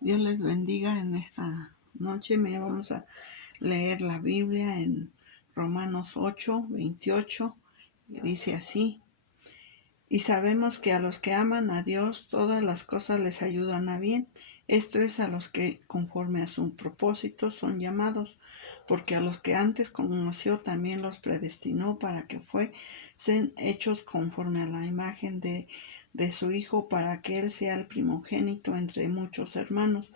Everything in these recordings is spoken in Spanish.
Dios les bendiga en esta noche. Vamos a leer la Biblia en Romanos 8:28. Dice así: y sabemos que a los que aman a Dios todas las cosas les ayudan a bien. Esto es, a los que conforme a su propósito son llamados, porque a los que antes conoció también los predestinó para que fuesen hechos conforme a la imagen de su Hijo, para que Él sea el primogénito entre muchos hermanos.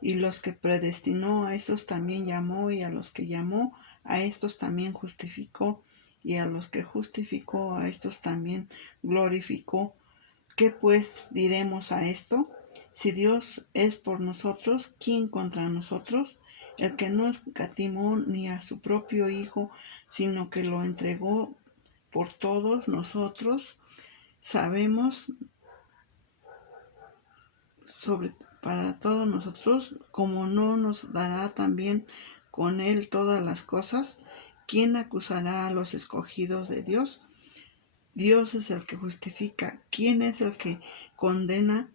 Y los que predestinó, a estos también llamó, y a los que llamó, a estos también justificó, y a los que justificó, a estos también glorificó. ¿Qué pues diremos a esto? Si Dios es por nosotros, ¿quién contra nosotros? El que no escatimó ni a su propio Hijo, sino que lo entregó por todos nosotros, sabemos para todos nosotros, como no nos dará también con Él todas las cosas. ¿Quién acusará a los escogidos de Dios? Dios es el que justifica. ¿Quién es el que condenará?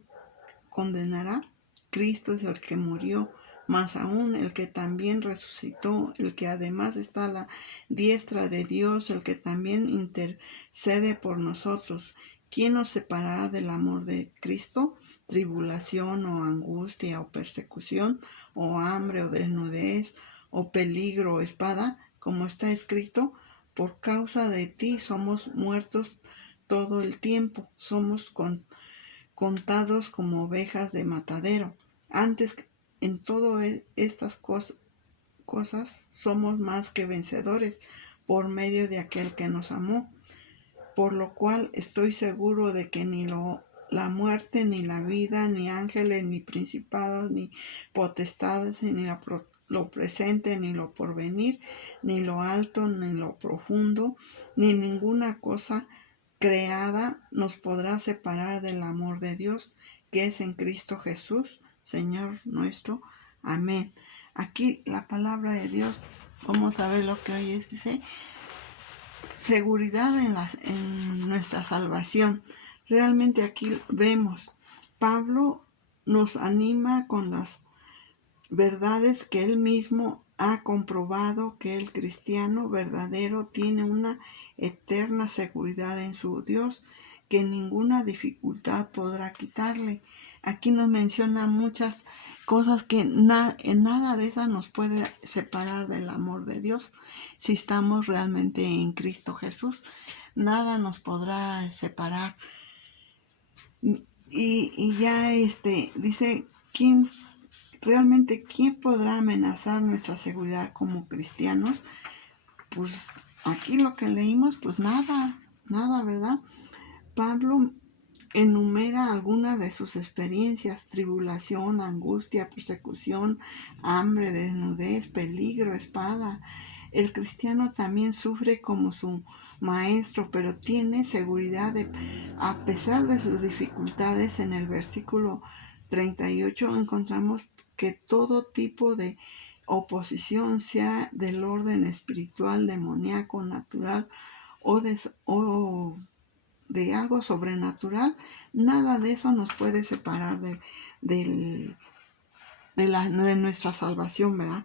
Cristo es el que murió, más aún el que también resucitó, el que además está a la diestra de Dios, el que también intercede por nosotros. ¿Quién nos separará del amor de Cristo? Tribulación o angustia o persecución o hambre o desnudez o peligro o espada, como está escrito: por causa de ti somos muertos todo el tiempo, somos contados como ovejas de matadero. Antes, en todas estas cosas somos más que vencedores por medio de aquel que nos amó. Por lo cual estoy seguro de que ni la muerte, ni la vida, ni ángeles, ni principados, ni potestades, ni lo presente, ni lo porvenir, ni lo alto, ni lo profundo, ni ninguna cosa creada nos podrá separar del amor de Dios, que es en Cristo Jesús, Señor nuestro. Amén. Aquí la palabra de Dios, vamos a ver lo que hoy dice: seguridad en nuestra salvación. Realmente aquí vemos, Pablo nos anima con las verdades que él mismo ha comprobado, que el cristiano verdadero tiene una eterna seguridad en su Dios, que ninguna dificultad podrá quitarle. Aquí nos menciona muchas cosas que en nada de esas nos puede separar del amor de Dios. Si estamos realmente en Cristo Jesús, nada nos podrá separar. Y ya dice: ¿quién podrá amenazar nuestra seguridad como cristianos? Pues aquí lo que leímos, pues nada, ¿verdad? Pablo enumera algunas de sus experiencias: tribulación, angustia, persecución, hambre, desnudez, peligro, espada. El cristiano también sufre como su maestro, pero tiene seguridad a pesar de sus dificultades. En el versículo 38 encontramos que todo tipo de oposición, sea del orden espiritual, demoníaco, natural o de algo sobrenatural, nada de eso nos puede separar de nuestra salvación, ¿verdad?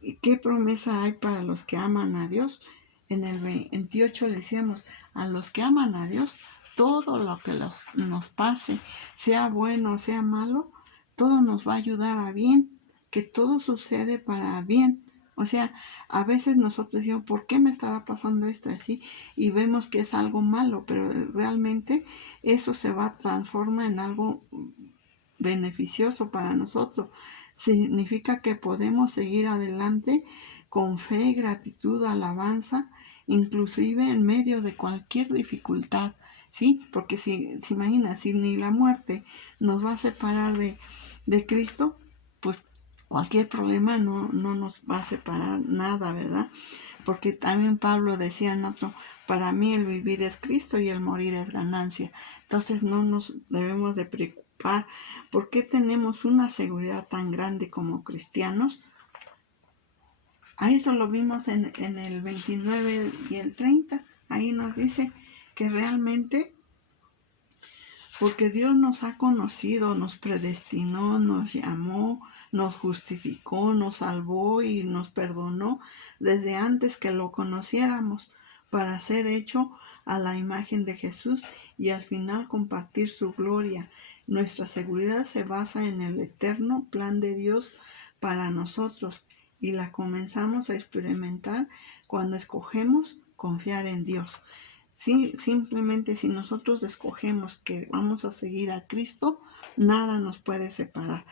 ¿Y qué promesa hay para los que aman a Dios? En el 28 le decíamos: a los que aman a Dios, todo lo que nos pase, sea bueno o sea malo, todo nos va a ayudar a bien, que todo sucede para bien. O sea, a veces nosotros decimos: ¿por qué me estará pasando esto así? Y vemos que es algo malo, pero realmente eso se va a transformar en algo beneficioso para nosotros. Significa que podemos seguir adelante con fe, gratitud, alabanza, inclusive en medio de cualquier dificultad, ¿sí? Porque si imagina, si ni la muerte nos va a separar de Cristo, pues cualquier problema no nos va a separar nada, ¿verdad? Porque también Pablo decía en otro: para mí el vivir es Cristo y el morir es ganancia. Entonces no nos debemos de preocupar. ¿Por qué tenemos una seguridad tan grande como cristianos? A eso lo vimos en el 29 y el 30. Ahí nos dice que realmente porque Dios nos ha conocido, nos predestinó, nos llamó, nos justificó, nos salvó y nos perdonó desde antes que lo conociéramos, para ser hecho a la imagen de Jesús y al final compartir su gloria. Nuestra seguridad se basa en el eterno plan de Dios para nosotros y la comenzamos a experimentar cuando escogemos confiar en Dios. Sí, simplemente si nosotros escogemos que vamos a seguir a Cristo, nada nos puede separar.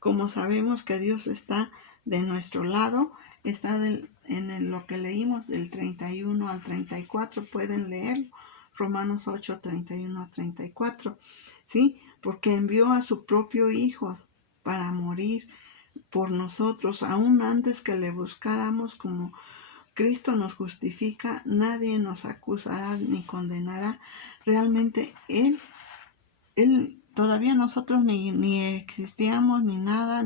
Como sabemos que Dios está de nuestro lado, está lo que leímos del 31 al 34, pueden leer Romanos 8, 31 a 34, ¿sí? Porque envió a su propio Hijo para morir por nosotros, aún antes que le buscáramos. Como Cristo nos justifica, nadie nos acusará ni condenará. Realmente Él todavía nosotros ni existíamos, ni nada,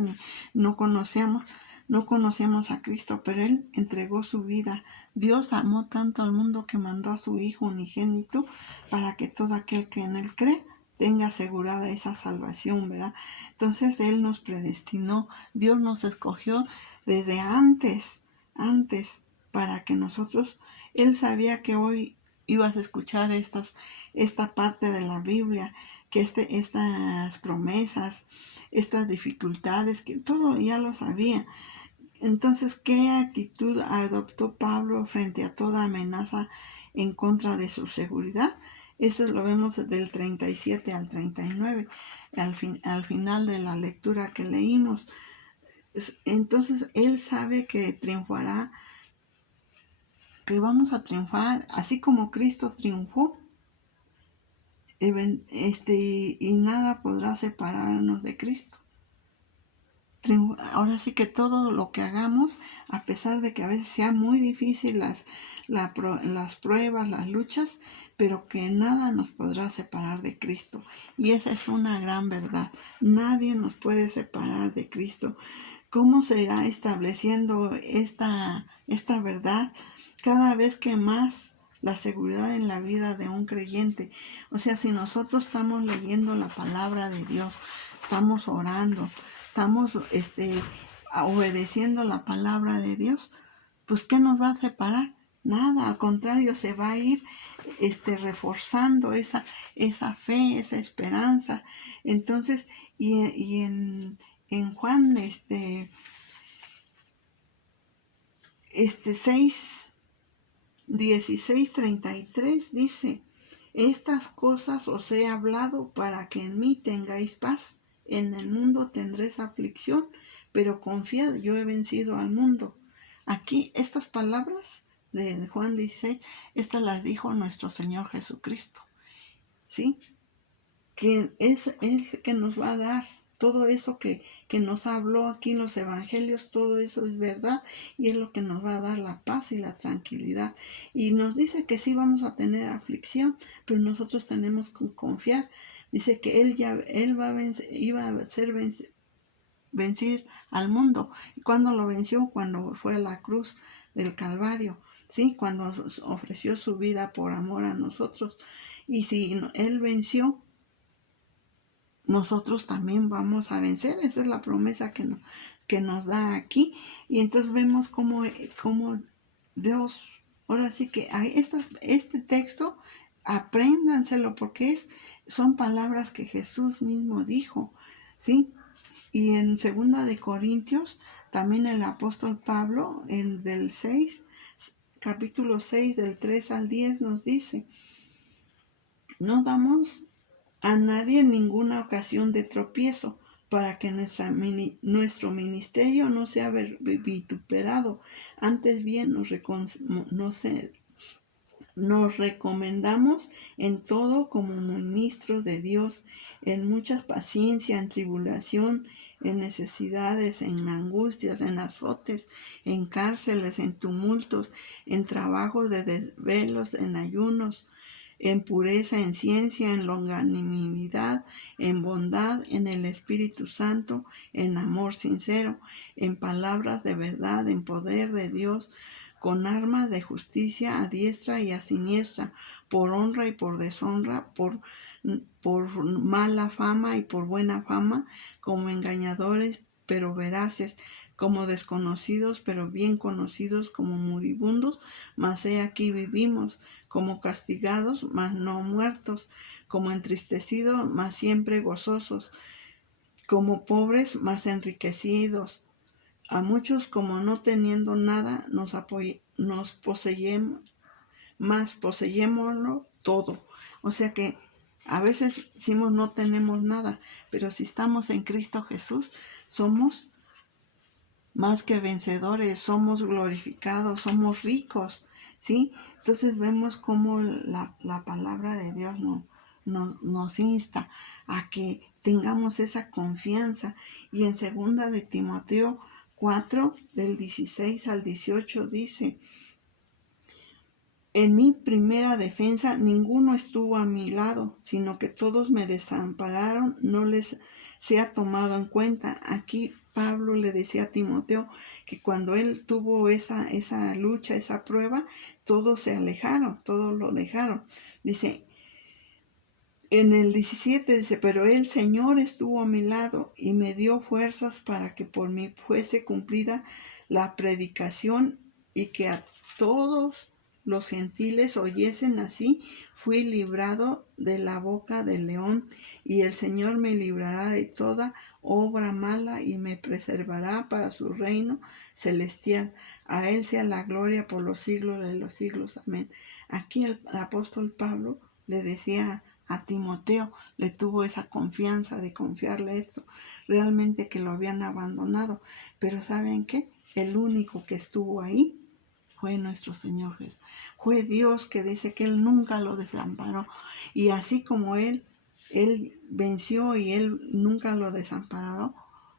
no conocemos a Cristo, pero Él entregó su vida. Dios amó tanto al mundo que mandó a su Hijo unigénito para que todo aquel que en Él cree tenga asegurada esa salvación, ¿verdad? Entonces Él nos predestinó, Dios nos escogió desde antes, para que nosotros, Él sabía que hoy ibas a escuchar esta parte de la Biblia, que estas promesas, estas dificultades, que todo ya lo sabía. Entonces, ¿qué actitud adoptó Pablo frente a toda amenaza en contra de su seguridad? Eso lo vemos del 37 al 39, al final de la lectura que leímos. Entonces, él sabe que triunfará, que vamos a triunfar, así como Cristo triunfó, y nada podrá separarnos de Cristo. Ahora sí que todo lo que hagamos, a pesar de que a veces sea muy difícil las pruebas, las luchas, pero que nada nos podrá separar de Cristo. Y esa es una gran verdad. Nadie nos puede separar de Cristo. ¿Cómo se irá estableciendo esta verdad? Cada vez que más la seguridad en la vida de un creyente. O sea, si nosotros estamos leyendo la palabra de Dios, estamos orando, estamos obedeciendo la palabra de Dios, pues ¿qué nos va a separar? Nada, al contrario, se va a ir reforzando esa fe, esa esperanza. Entonces, y en Juan 6, 16, 33 dice: estas cosas os he hablado para que en mí tengáis paz. En el mundo tendréis aflicción, pero confiad, yo he vencido al mundo. Aquí estas palabras de Juan 16, estas las dijo nuestro Señor Jesucristo, ¿sí? Que es el que nos va a dar todo eso que nos habló aquí en los evangelios. Todo eso es verdad y es lo que nos va a dar la paz y la tranquilidad. Y nos dice que sí vamos a tener aflicción, pero nosotros tenemos que confiar. Dice que Él iba a vencer al mundo. ¿Y cuándo lo venció? Cuando fue a la cruz del Calvario, ¿sí? Cuando ofreció su vida por amor a nosotros. Y si Él venció, nosotros también vamos a vencer. Esa es la promesa que nos da aquí. Y entonces vemos cómo Dios, ahora sí que este texto, apréndanselo, porque son palabras que Jesús mismo dijo, ¿sí? Y en 2 Corintios, también el apóstol Pablo, capítulo 6, del 3 al 10, nos dice: no damos a nadie en ninguna ocasión de tropiezo, para que nuestro ministerio no sea vituperado. Antes bien nos recomendamos en todo como ministros de Dios, en mucha paciencia, en tribulación, en necesidades, en angustias, en azotes, en cárceles, en tumultos, en trabajos de desvelos, en ayunos, en pureza, en ciencia, en longanimidad, en bondad, en el Espíritu Santo, en amor sincero, en palabras de verdad, en poder de Dios, con armas de justicia a diestra y a siniestra, por honra y por deshonra, por por mala fama y por buena fama, como engañadores, pero veraces, como desconocidos, pero bien conocidos, como moribundos, mas he aquí vivimos, como castigados, mas no muertos, como entristecidos, mas siempre gozosos, como pobres, mas enriquecidos. A muchos, como no teniendo nada, nos poseyemos, más poseyémoslo todo. O sea que a veces decimos no tenemos nada, pero si estamos en Cristo Jesús, somos más que vencedores, somos glorificados, somos ricos, ¿sí? Entonces vemos cómo la palabra de Dios nos insta a que tengamos esa confianza. Y en 2 de Timoteo 4, del 16 al 18 dice: en mi primera defensa ninguno estuvo a mi lado, sino que todos me desampararon, no les sea tomado en cuenta. Aquí Pablo le decía a Timoteo que cuando él tuvo esa lucha, esa prueba, todos se alejaron, todos lo dejaron. Dice, en el 17 dice, pero el Señor estuvo a mi lado y me dio fuerzas para que por mí fuese cumplida la predicación y que a todos los gentiles oyesen. Así fui librado de la boca del león, y el Señor me librará de toda obra mala y me preservará para su reino celestial. A él sea la gloria por los siglos de los siglos. Amén. Aquí el apóstol Pablo le decía a Timoteo, le tuvo esa confianza de confiarle esto, realmente que lo habían abandonado, pero ¿saben qué? El único que estuvo ahí fue nuestro Señor Jesús. Fue Dios, que dice que Él nunca lo desamparó. Y así como Él venció y Él nunca lo desamparó,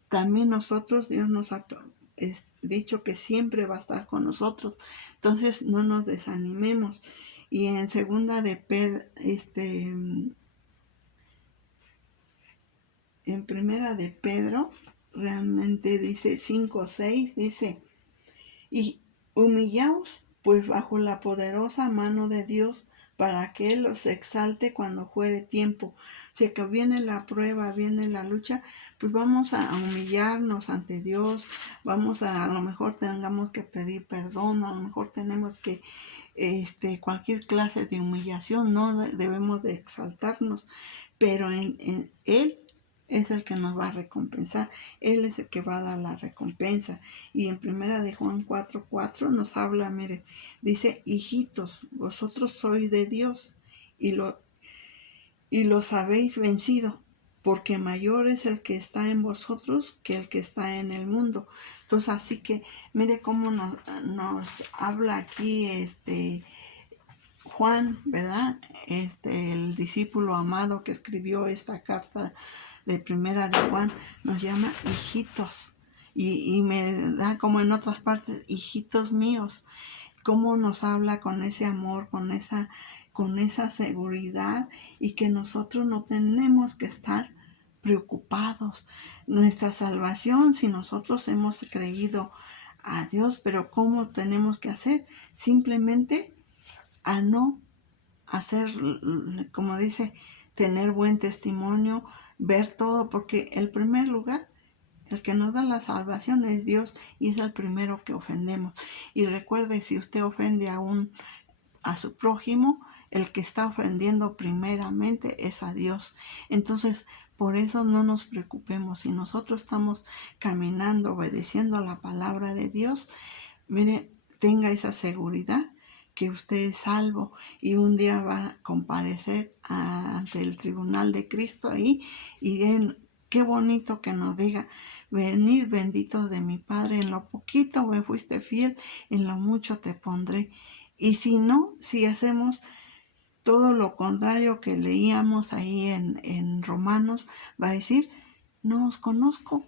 también nosotros, Dios nos ha dicho que siempre va a estar con nosotros. Entonces no nos desanimemos. Y en 2 de Pedro, en 1 de Pedro, realmente dice 5:6, dice, y humillaos pues bajo la poderosa mano de Dios, para que Él los exalte cuando fuere tiempo. O sea que viene la prueba, viene la lucha, pues vamos a humillarnos ante Dios, a lo mejor tengamos que pedir perdón, a lo mejor tenemos que cualquier clase de humillación, no debemos de exaltarnos, pero en Él es el que nos va a recompensar, Él es el que va a dar la recompensa. Y en 1 de Juan 4:4 nos habla, mire, dice, hijitos, vosotros sois de Dios y los habéis vencido, porque mayor es el que está en vosotros que el que está en el mundo. Entonces, así que mire cómo nos habla aquí Juan, ¿verdad? El discípulo amado que escribió esta carta de 1 de Juan, nos llama hijitos. Y me da como en otras partes, hijitos míos. Cómo nos habla con ese amor, con esa seguridad, y que nosotros no tenemos que estar preocupados. Nuestra salvación, si nosotros hemos creído a Dios, pero ¿cómo tenemos que hacer? Simplemente a no hacer, como dice, tener buen testimonio, ver todo, porque el primer lugar, el que nos da la salvación es Dios, y es el primero que ofendemos. Y recuerde, si usted ofende a su prójimo, el que está ofendiendo primeramente es a Dios. Entonces, por eso no nos preocupemos. Si nosotros estamos caminando, obedeciendo la palabra de Dios, mire, tenga esa seguridad que usted es salvo, y un día va a comparecer ante el tribunal de Cristo ahí, y qué bonito que nos diga, venid benditos de mi Padre, en lo poquito me fuiste fiel, en lo mucho te pondré. Y si no, si hacemos todo lo contrario que leíamos ahí en Romanos, va a decir, no os conozco.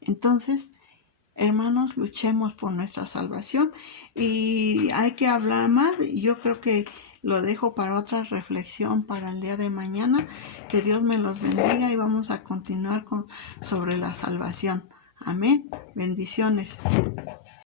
Entonces, hermanos, luchemos por nuestra salvación, y hay que hablar más. Yo creo que lo dejo para otra reflexión para el día de mañana. Que Dios me los bendiga, y vamos a continuar sobre la salvación. Amén. Bendiciones.